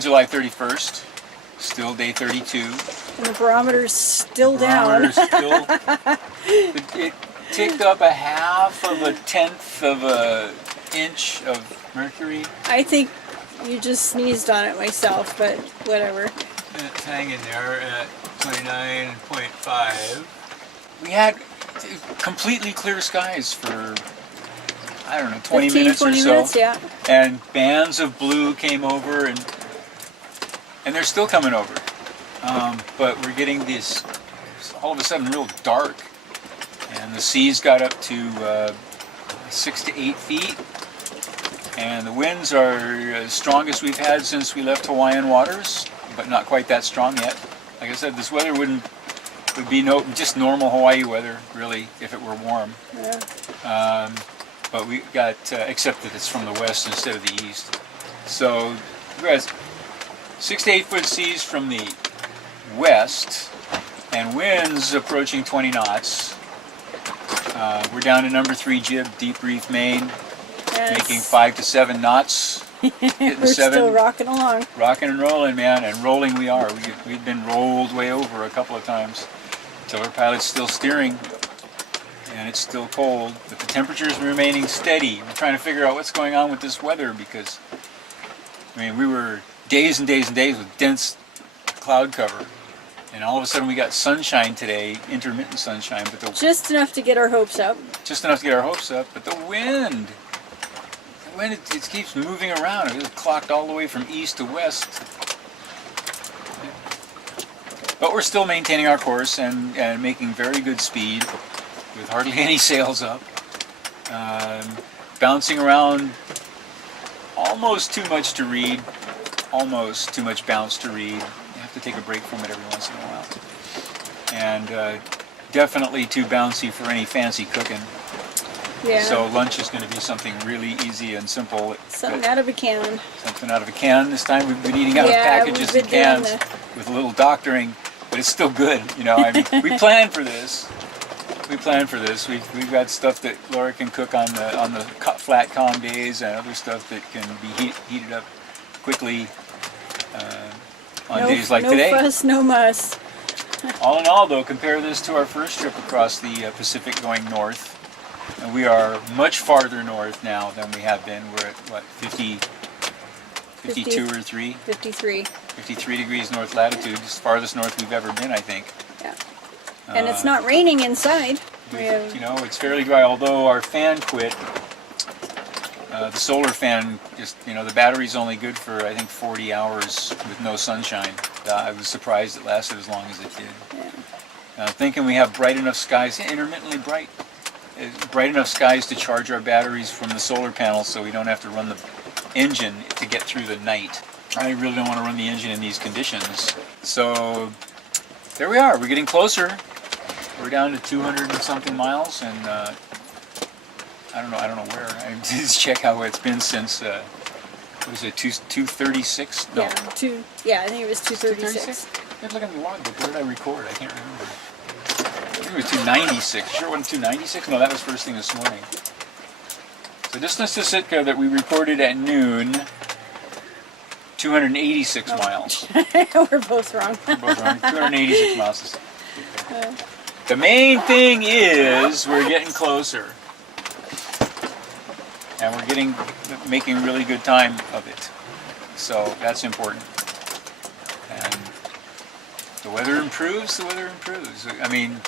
still July 31st, still day 32. And the barometer's still down. It ticked up a half of a tenth of an inch of mercury. I think you just sneezed on it myself, but whatever. It's hanging there at 29.5. We had completely clear skies for, I don't know, 20 minutes or so. Minutes, yeah. And bands of blue came over, and they're still coming over. But we're getting this, all of a sudden, real dark. And the seas got up to 6 to 8 feet. And the winds are as strong as we've had since we left Hawaiian waters, but not quite that strong yet. Like I said, this weather would be just normal Hawaii weather, really, if it were warm. Yeah. But we got, except that it's from the west instead of the east. So we got 6 to 8 foot seas from the west, and winds approaching 20 knots. We're down to number 3 jib, Deep Reef, Maine, making 5 to 7 knots. We're still rocking along. Rocking and rolling, man, and rolling we are. We've been rolled way over a couple of times. Tiller pilot's still steering, and it's still cold, but the temperature's remaining steady. We're trying to figure out what's going on with this weather, because, I mean, we were days and days and days with dense cloud cover, and all of a sudden we got sunshine today, intermittent sunshine, but just enough to get our hopes up. Just enough to get our hopes up, but the wind, it keeps moving around. It was clocked all the way from east to west. But we're still maintaining our course and making very good speed with hardly any sails up. Bouncing around, almost too much to read, almost too much bounce to read. You have to take a break from it every once in a while. And definitely too bouncy for any fancy cooking. Yeah. So lunch is going to be something really easy and simple. Something out of a can. Something out of a can. This time we've been eating out of packages and cans with a little doctoring, but it's still good. You know, I mean, we planned for this. We planned for this. We've got stuff that Laura can cook on the flat, calm days, and other stuff that can be heated up quickly on days like today. No fuss, no muss. All in all, though, compare this to our first trip across the Pacific going north. And we are much farther north now than we have been. We're at, what, 52 or 3? 53. 53 degrees north latitude. It's the farthest north we've ever been, I think. Yeah. And it's not raining inside. You know, it's fairly dry, although our fan quit. The solar fan, just, you know, the battery's only good for, I think, 40 hours with no sunshine. I was surprised it lasted as long as it did. Yeah. Thinking we have bright enough skies, intermittently bright enough skies to charge our batteries from the solar panels, so we don't have to run the engine to get through the night. I really don't want to run the engine in these conditions. So there we are. We're getting closer. We're down to 200 and something miles, and I don't know where. I just check how it's been since what was it, 236? No. Yeah, I think it was 236. Let's look at the logbook. Where did I record? I can't remember. I think it was 296. Sure it wasn't 296? No, that was first thing this morning. So distance to Sitka that we reported at noon, 286 miles. We're both wrong. We're both wrong. 286 miles. The main thing is we're getting closer. And we're making really good time of it. So that's important. And the weather improves, I mean...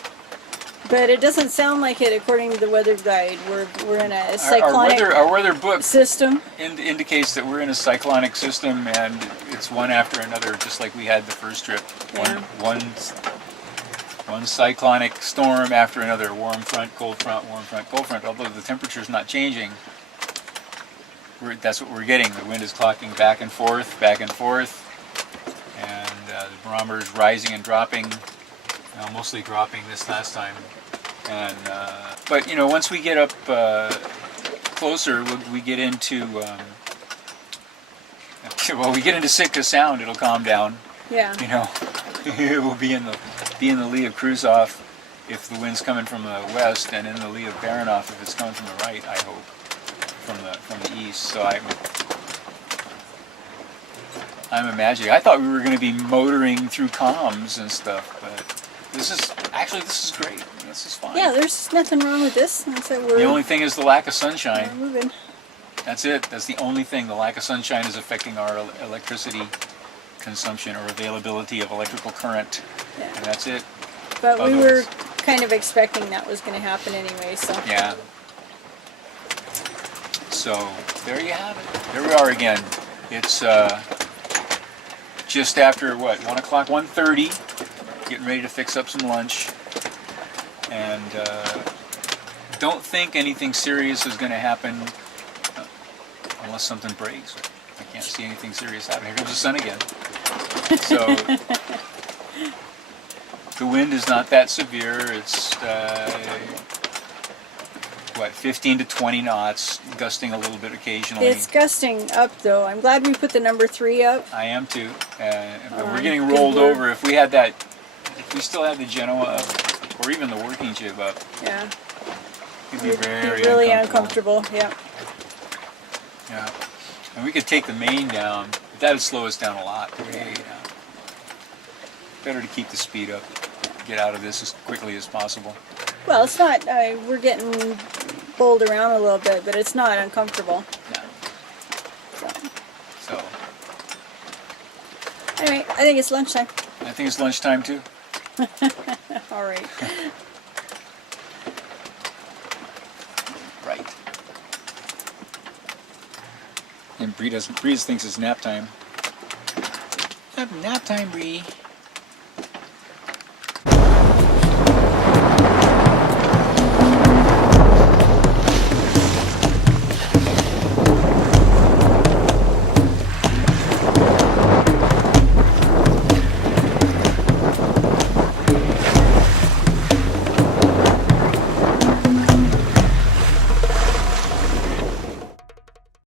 But it doesn't sound like it according to the weather guide. We're in a cyclonic our weather book system. Indicates that we're in a cyclonic system, and it's one after another, just like we had the first trip. Yeah. One cyclonic storm after another. Warm front, cold front, warm front, cold front. Although the temperature's not changing, that's what we're getting. The wind is clocking back and forth, and the barometer is rising and dropping. Mostly dropping this last time, and but you know, once we get up closer, we get into we get into Sitka Sound. It'll calm down. Yeah. You know, it will be in the lee of Kruzof if the wind's coming from the west, and in the lee of Baranof if it's coming from the right. I hope from the east. So I'm imagining. I thought we were going to be motoring through comms and stuff, but this is great. This is fine. Yeah, there's nothing wrong with this. That's it. The only thing is the lack of we're sunshine. moving. That's it. That's the only thing. The lack of sunshine is affecting our electricity consumption or availability of electrical current. Yeah. And that's it. But we Otherwise- were kind of expecting that was going to happen anyway, so. Yeah. So there you have it. There we are again. It's just after what, 1 o'clock, 1:30. Getting ready to fix up some lunch, and don't think anything serious is going to happen unless something breaks. I can't see anything serious happening. Here comes the sun again. So the wind is not that severe. It's what, 15 to 20 knots, gusting a little bit occasionally. It's gusting up though. I'm glad we put the number 3 up. I am too. But we're getting 'cause rolled we're- over. If we still had the Genoa up, or even the working jib up, Yeah. it'd be It'd very be really uncomfortable. uncomfortable. Yeah. Yeah. And we could take the main down, but that'd slow us down a lot. Way down. Better to keep the speed up. Get out of this as quickly as possible. Well, it's not. We're getting bowled around a little bit, but it's not uncomfortable. Yeah. So. So Anyway, I think it's lunchtime. I think it's lunchtime too. All right. Right. And Bree thinks it's nap time. Nap time, Bree.